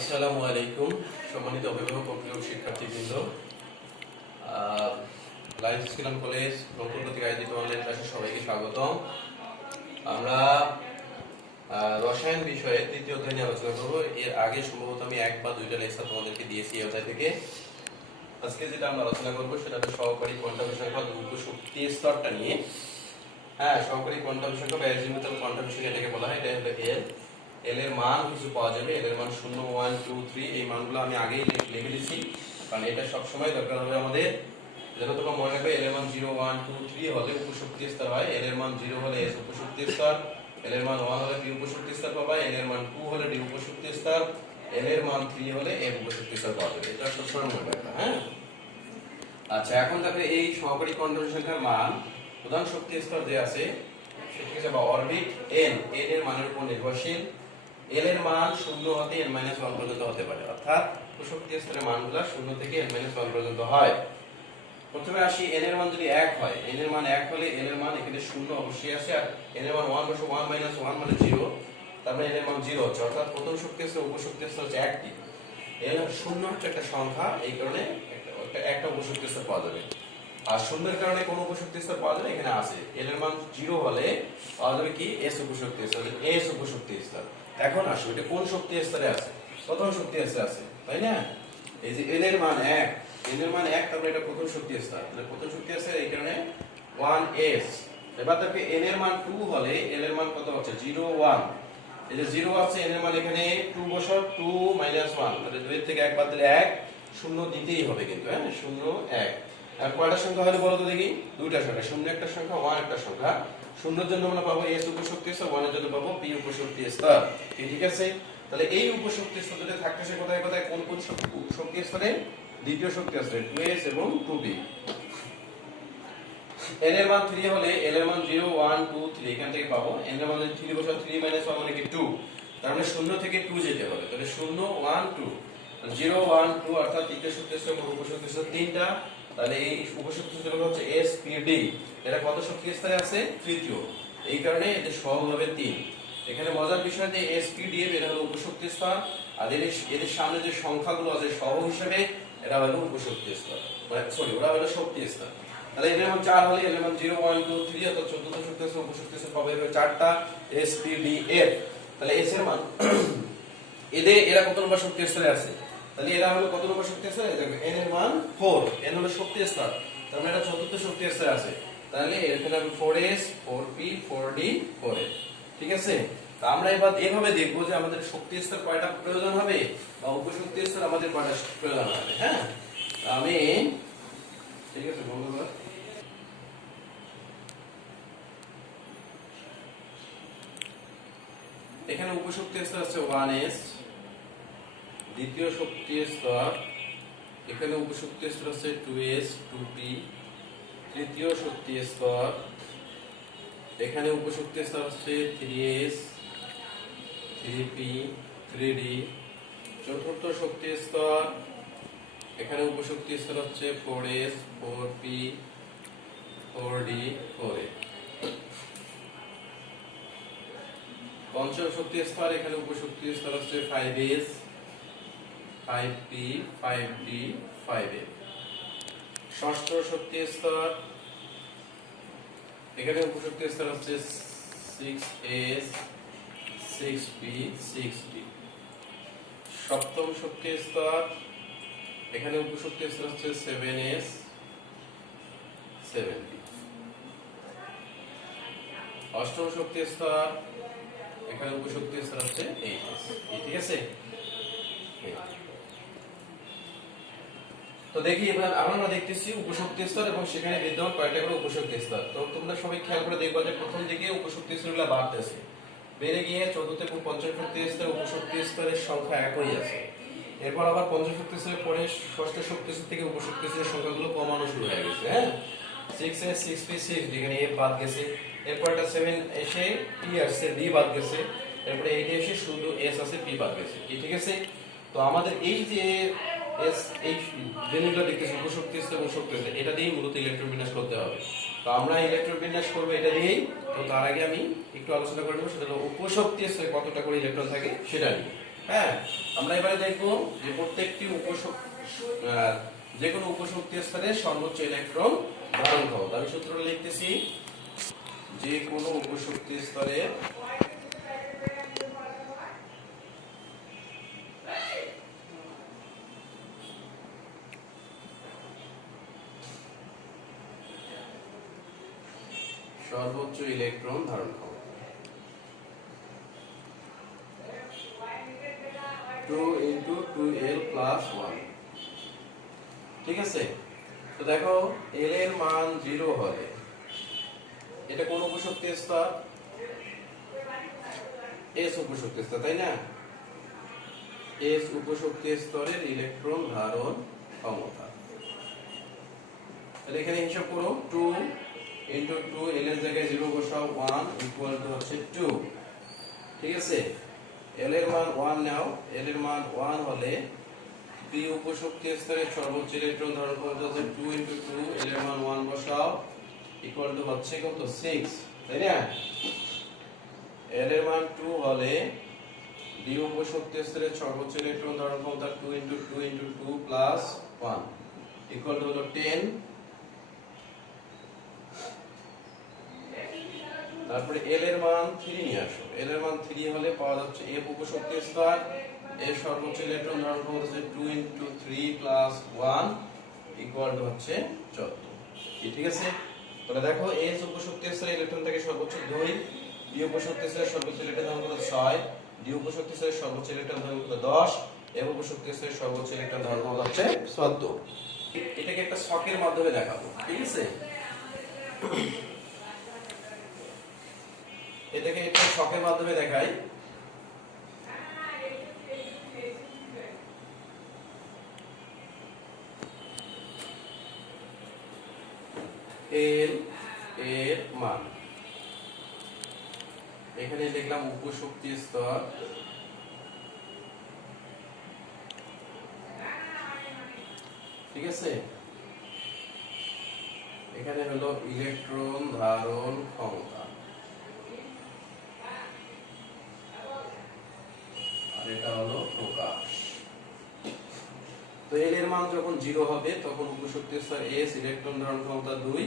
আসসালামু আলাইকুম সম্মানিত অভিভাবক ও প্রিয় শিক্ষার্থীবৃন্দ। লাইফ স্কিল কলেজ রংপুর কর্তৃক আয়োজিত অনলাইন ক্লাসে সবাইকে স্বাগতম। আমরা রসায়ন বিষয়ে তৃতীয় অধ্যায় নিয়ে আলোচনা করব। এর আগে সম্ভবত আমি এক বা দুইটা লেকচার তোমাদেরকে দিয়েছি এই অধ্যায় থেকে। আজকে যেটা আমরা আলোচনা করবো সেটা হচ্ছে সহকারী কোয়ান্টাম সংখ্যা দ্রুত শক্তি স্তরটা নিয়ে। সহকারী কোয়ান্টাম সংখ্যা বা অ্যাজিমুথাল কোয়ান্টাম সংখ্যা এটাকে বলা হয়। এটা হলো এল এর মান কিছু পাওয়া যাবে। এল এর মান 0 1 2 3 এই মানগুলো আমি আগেই লিখে দিচ্ছি, কারণ এটা সব সময় দরকার হবে আমাদের। যেন তোমরা মনে রাখবে এল এর মান 0 1 2 3 হলে উপশক্তি স্তর হয়। এল এর মান 0 হলে এস উপশক্তি স্তর, এল এর মান 1 হলে পি উপশক্তি স্তর পাবা, এল এর মান 2 হলে ডি উপশক্তি স্তর, এল এর মান 3 হলে এফ উপশক্তি স্তর পাওয়া যাবে। এটা সব সময় মনে রাখবে। আচ্ছা, এখন দেখো এই সহকারী কোয়ান্টাম সংখ্যার মান প্রধান শক্তি স্তর যে আছে সেটাকে যাবা অরবিট n এর মানের উপর নির্ভরশীল। এল এর মান 0 হতে n 1 পর্যন্ত হতে পারে, অর্থাৎ শক্তি স্তরের মানগুলো 0 থেকে n 1 পর্যন্ত হয়। প্রথমে আসি n এর মান যদি 1 হয়, n এর মান 1 হলে n এর মান এখানে 0 অবশ্যই আছে, আর n এর মান 1 বসে 1 - 1 মানে 0, তারপরে n এর মান 0 হচ্ছে, অর্থাৎ প্রথম শক্তি স্তর উপশক্তি স্তর হচ্ছে 1টি। n 0 হচ্ছে একটা সংখ্যা, এই কারণে একটা উপশক্তি স্তর পাওয়া যাবে। আর শূন্যের কারণে কোন উপশক্তি স্তর পাওয়া যাবে এখানে আছে। এল এর মান 0 হলে পাওয়া যাবে কি এস উপশক্তি স্তর, এস উপশক্তি স্তর। এখন আসো এটা কোন শক্তি স্তরে আছে? প্রথম শক্তি স্তরে আছে, তাই না? এই যে এল এর মান 1, এল এর মান 1, তারপরে এটা প্রথম শক্তি স্তর, তাহলে প্রথম শক্তি স্তর এই কারণে 1s। এবার দেখো এন এর মান 2 হলে এল এর মান কত হচ্ছে 0 1। এই যে 0 আছে, এন এর মান এখানে 2 বসাও, 2 - 1, তাহলে 2 এর থেকে 1 বাদ দিলে 1, 0 দিতেই হবে কিন্তু। 0 1। আর কয়টা সংখ্যা হলে বলো তো দেখি? দুইটা সংখ্যা, 0 একটা সংখ্যা, 1 একটা সংখ্যা। 0 এর জন্য আমরা পাবো এস উপশক্তি স্তর, 1 এর জন্য পাবো পি উপশক্তি স্তর। ঠিক আছে? তাহলে এই উপশক্তি স্তর দুটো থাকতেছে কোথায় কোথায়, কোন কোন শক্তি স্তরে? দ্বিতীয় শক্তি স্তরে 2s এবং 2p। n এর মান 3 হলে l এর মান 0 1 2 3 এখান থেকে পাবো। n এর মান 3 বসাও, 3 - 1 মানে কি 2, তার মানে 0 থেকে 2 যেতে হবে। তাহলে 0 1 2, 0 1 2 অর্থাৎ তৃতীয় শক্তি স্তর এবং উপশক্তি স্তর তিনটা। তাহলে এই উপশক্তি স্তর হচ্ছে এস পি ডি। এটা কত শক্তি স্তরে আছে? তৃতীয়। এই কারণে এদের সহগ হবে 3। এখানে মজার বিষয় যে এস পি ডি এর হলো উপশক্তি স্তর, আর এদের সামনে যে সংখ্যাগুলো আছে সহগ হিসেবে এটা হলো উপশক্তি স্তর, মানে সরি ওরা হলো শক্তি স্তর। তাহলে এর মান 4 হলে এর মান 0 1 2 3 অর্থাৎ 14th শক্তি স্তর উপশক্তি স্তর পাবে 4টা এস পি ডি এফ। তাহলে এস এর মান এরা কত নম্বর শক্তি স্তরে আছে? তাহলে এরা হলো কত নম্বর শক্তি স্তরে? দেখো n এর মান 4, n হলো শক্তি স্তর, তার মানে এটা 4th শক্তি স্তরে আছে। তাহলে এখানে হবে 4s 4p 4d 4f। ঠিক আছে? তো আমরা এবার এইভাবে দেখব যে আমাদের শক্তি স্তর কয়টা প্রয়োজন হবে বা উপশক্তি স্তর আমাদের কয়টা প্রয়োজন হবে। আমি ঠিক আছে বন্ধুরা, এখানে উপশক্তি স্তর আছে 1s, দ্বিতীয় শক্তি স্তর এখানে উপশক্তি স্তর আছে 2s 2p, তৃতীয় শক্তি স্তর এখানে উপশক্তি স্তর আছে 3s 3p 3d, চতুর্থ শক্তি স্তর এখানে উপশক্তি স্তর হচ্ছে 4s 4p 4d 4a, পঞ্চম শক্তি স্তর এখানে উপশক্তি স্তর হচ্ছে 5s 5p 5d 5a, ষষ্ঠ শক্তি স্তর এখানে উপশক্তি স্তর হচ্ছে 6s 6p 6d, সপ্তম শক্তি স্তর এখানে উপশক্তি স্তর হচ্ছে 7s 7p, অষ্টম শক্তি স্তর এখানে উপশক্তি স্তর হচ্ছে 8s। ঠিক আছে? তো দেখি এবার আমরা দেখতেছি উপশক্তি স্তর এবং সেখানে বিদ্যমান কয়টা করে উপশক্তি স্তর। তো তোমরা সবাই খেয়াল করে দেখবা যে প্রথম দিকে উপশক্তি স্তরগুলো বাড়তেছে, বেড়ে গিয়ে চতুর্থ এবং পঞ্চম শক্তি স্তরে উপশক্তি স্তরের সংখ্যা একই আছে। এরপর আবার পঞ্চম শক্তি স্তরের পরে ষষ্ঠ শক্তি স্তর থেকে উপশক্তি স্তরের সংখ্যাগুলো কমানো শুরু হয়ে গেছে। 6s 6p 6d এখানে f বাদ গেছে, এরপর একটা 7 এসে p আসছে, d বাদ গেছে, এরপর 8 এসে শুধু s আছে, p বাদ গেছে। ঠিক আছে? তো আমাদের এই যে এস এই জিনিসগুলো দেখতেছি উপশক্তি স্তর এবং শক্তি স্তর, এটা দিয়েই মূলত ইলেকট্রন বিন্যাস করতে হবে। তো আমরা ইলেকট্রন বিন্যাস করবো এটা দিয়েই। তো তার আগে আমি একটু আলোচনা করে নেব সেটা হলো উপশক্তি স্তরে কতটা করে ইলেকট্রন থাকে সেটা নিয়ে। হ্যাঁ, আমরা এবারে দেখব যে প্রত্যেকটি যে কোনো উপশক্তি স্তরের সর্বোচ্চ ইলেকট্রন ধারণ ক্ষমতা। আমি সূত্র লিখতেছি, যে কোনো উপশক্তি স্তরের সর্বোচ্চ ইলেকট্রন ধারণ ক্ষমতা 2 into 2l plus 1। ঠিক আছে, তো দেখো l এর মান 0 হলে এটা কোন উপশক্তি স্তর? s উপশক্তি স্তর, তাই না? s উপশক্তি স্তরের ইলেকট্রন ধারণ ক্ষমতা। তাহলে এখানে হিসাব করো, 2 into 2, l এর জায়গায় 0 বসাও, 1 ইকুয়াল টু হচ্ছে 2। ঠিক আছে, l এর মান 1 নাও, l এর মান 1 হলে p উপশক্তি স্তরের সর্বোচ্চ ইলেকট্রন ধারণ ক্ষমতা হচ্ছে 2 into 2, l এর মান 1 বসাও, ইকুয়াল টু হচ্ছে কত? 6, তাই না? l এর মান 2 হলে d উপশক্তি স্তরের সর্বোচ্চ ইলেকট্রন ধারণ ক্ষমতা 2 into 2 into 2 plus 1 equal to হলো 10। তারপরে l এর মান 3 নিয়ে আসো, l এর মান 3 হলে পাওয়া যাচ্ছে f উপশক্তি স্তর, এর সর্বোচ্চ ইলেকট্রন ধারণ ক্ষমতা হচ্ছে 2 into 3 plus 1 ইকুয়াল টু হচ্ছে 14। ঠিক আছে, তাহলে দেখো s উপশক্তি স্তরের ইলেকট্রন থেকে সর্বোচ্চ 2, d উপশক্তি স্তরের সর্বোচ্চ ইলেকট্রন ধারণ ক্ষমতা 6, d উপশক্তি স্তরের সর্বোচ্চ ইলেকট্রন ধারণ ক্ষমতা 10, f উপশক্তি স্তরের সর্বোচ্চ ইলেকট্রন ধারণ ক্ষমতা হচ্ছে 14। এটাকে একটা ছকের মাধ্যমে দেখাবো। ঠিক আছে, এটাকে একটা ছকের মাধ্যমে দেখাই। l এর মান এখানে লিখলাম উপশক্তি স্তর, ঠিক আছে, এখানে হলো ইলেকট্রন ধারণ ক্ষমতা, আর এটা হলো প্রকাশ। তো l এর মান যখন 0 হবে তখন উপশক্তি স্তর s, ইলেকট্রন ধারণ ক্ষমতা 2,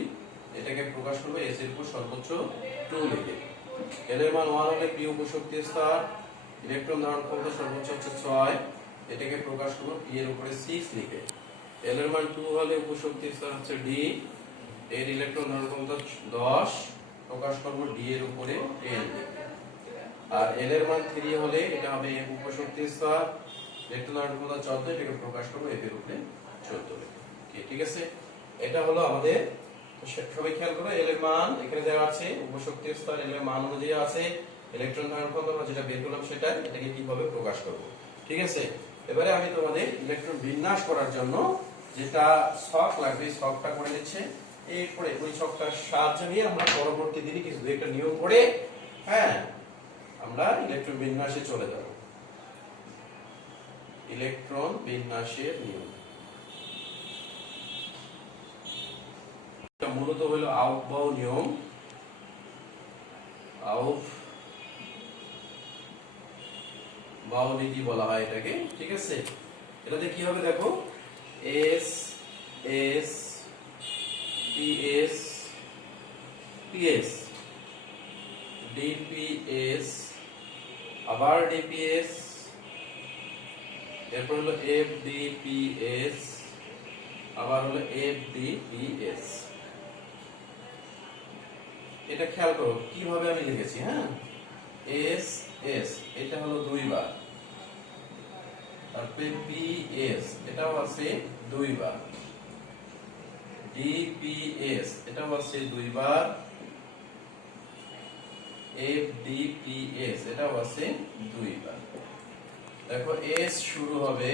এটাকে প্রকাশ করবে s এর উপর সর্বোচ্চ 2 লিখে। l এর মান 1 হলে p উপশক্তি স্তর, ইলেকট্রন ধারণ ক্ষমতা সর্বোচ্চ হচ্ছে 6, এটাকে প্রকাশ করব p এর উপরে 6 লিখে। l এর মান 2 হলে উপশক্তি স্তর হচ্ছে d, এর ইলেকট্রন ধারণ ক্ষমতা 10, প্রকাশ করব d এর উপরে 10 লিখে। আর l এর মান 3 হলে এটা হবে f উপশক্তি স্তর, ইলেকট্রন ধারণ ক্ষমতা 14, এটাকে প্রকাশ করব f এর উপরে 14 লিখে। ঠিক আছে, এটা হলো আমাদের। সবাই খেয়াল করো, l এর মান এখানে দেওয়া আছে, উপশক্তি স্তর l এর মান অনুযায়ী আছে, ইলেকট্রন ধারণ ক্ষমতা আমরা যেটা বের করলাম সেটা, এটাকে কিভাবে প্রকাশ করব। ঠিক আছে, এবারে আমি তোমাদের ইলেকট্রন বিন্যাস করার জন্য যেটা ছক লাগবে ছকটা করে নিচ্ছে। এরপরে ওই ছকটার সাহায্য নিয়ে আমরা পরবর্তী দিনে কিছু একটা নিয়ম করে, হ্যাঁ, আমরা ইলেকট্রন বিন্যাসে চলে যাব। ইলেকট্রন বিন্যাসের নিয়ম মূলত হলো আউফবাউ নিয়ম, আউফবাউ নীতি বলা হয় এটাকে। ঠিক আছে, এটাতে কি হবে দেখো, s s ps ps dps আবার dps, এরপর হলো fdps, আবার হলো fdps। এটা খেয়াল করো কিভাবে আমি লিখেছি। হ্যাঁ, s s এটা হলো 2 বার, তারপরে ps এটাও আছে 2 বার, dps এটাও আছে 2 বার, fdps এটাও আছে 2 বার। দেখো s শুরু হবে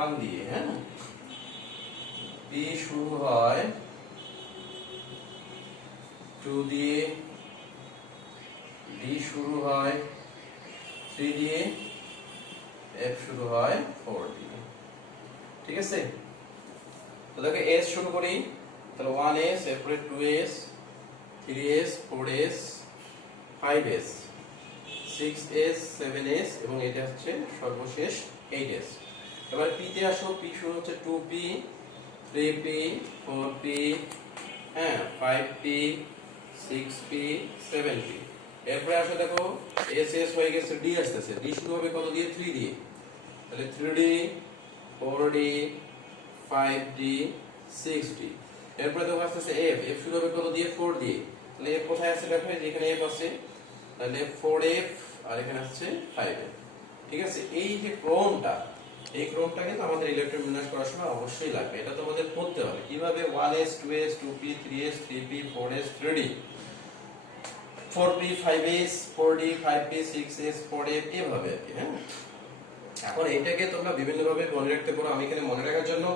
1 দিয়ে, হ্যাঁ, p শুরু হয় 2 দিয়ে, d শুরু হয় 3 দিয়ে, f শুরু হয় 4 দিয়ে। ঠিক আছে, তো দেখো s শুরু করি, তাহলে 1s, এরপরে 2s, 3s, 4s, 5s 6s 7s এবং এটা হচ্ছে সর্বশেষ 8s। এবার p তে আসো। p শুরু হচ্ছে 2p 3p 4p, হ্যাঁ 5p 6p 7p। এরপরে আসো দেখো s s হয়ে গেছে, d আসতেছে। d শুরু হবে কত দিয়ে? 3 দিয়ে। তাহলে 3d 4d 5d 6d। এরপরে দেখো আসতেছে f। f শুরু হবে কত দিয়ে? 4 দিয়ে। তাহলে f কোথায় আছে? দেখো যেখানে f আছে, তাহলে 4f আর এখানে আছে 5f। ঠিক আছে, এই যে ক্রমটা, এই ক্রমটা কিন্তু আমাদের ইলেকট্রন বিন্যাস করার সময় অবশ্যই লাগবে। এটা তোমাদের পড়তে হবে কিভাবে 1s 2s 2p 3s 3p 4s 3d 4p 5s 4d 5p 6s 4f এভাবে আর কি। হ্যাঁ, এখন এইটাকে তোমরা বিভিন্ন ভাবে মনে রাখতে পারো। আমি এখানে মনে রাখার জন্য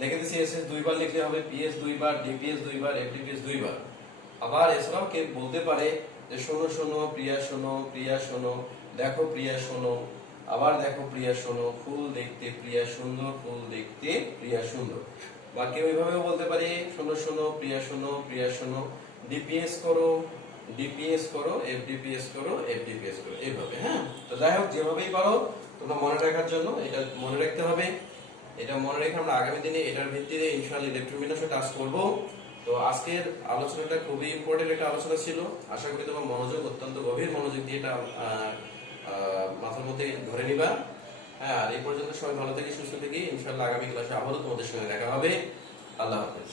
লিখে দিয়েছি ss দুইবার লিখলে হবে, ps দুইবার, dps দুইবার, ftps দুইবার। আবার এছাড়াও কে বলতে পারে যে শোনো শোনো প্রিয়া শোনো, প্রিয়া শোনো, দেখো প্রিয়া শোনো, আবার দেখো প্রিয়া শোনো, ফুল দেখতে প্রিয়া সুন্দর, ফুল দেখতে প্রিয়া সুন্দর। বা কেউ এইভাবেও বলতে পারে শোনো শোনো প্রিয়া শোনো, প্রিয়া শোনো, dps করো, dps করো, fdps করো, fdps করো, এইভাবে। হ্যাঁ, তো যাই হোক যেভাবেই পারো তোমরা মনে রাখার জন্য এটা মনে রাখতে হবে। এটা মনে রেখে আমরা আগামী দিনে এটার ভিত্তিতে ইনশাআল্লাহ ইলেকট্রন বিন্যাসে টাস্ক করব। তো আজকের আলোচনাটা খুবই ইম্পর্টেন্ট একটা আলোচনা ছিল। আশা করি তোমার মনোযোগ, অত্যন্ত গভীর মনোযোগ দিয়ে এটা মাথার মধ্যে ধরে নিবা। হ্যাঁ, আর এই পর্যন্ত সবাই ভালো থেকে সুস্থ থেকে ইনশাআল্লাহ আগামী ক্লাসে আবারও তোমাদের সঙ্গে দেখা হবে। আল্লাহ হাফেজ।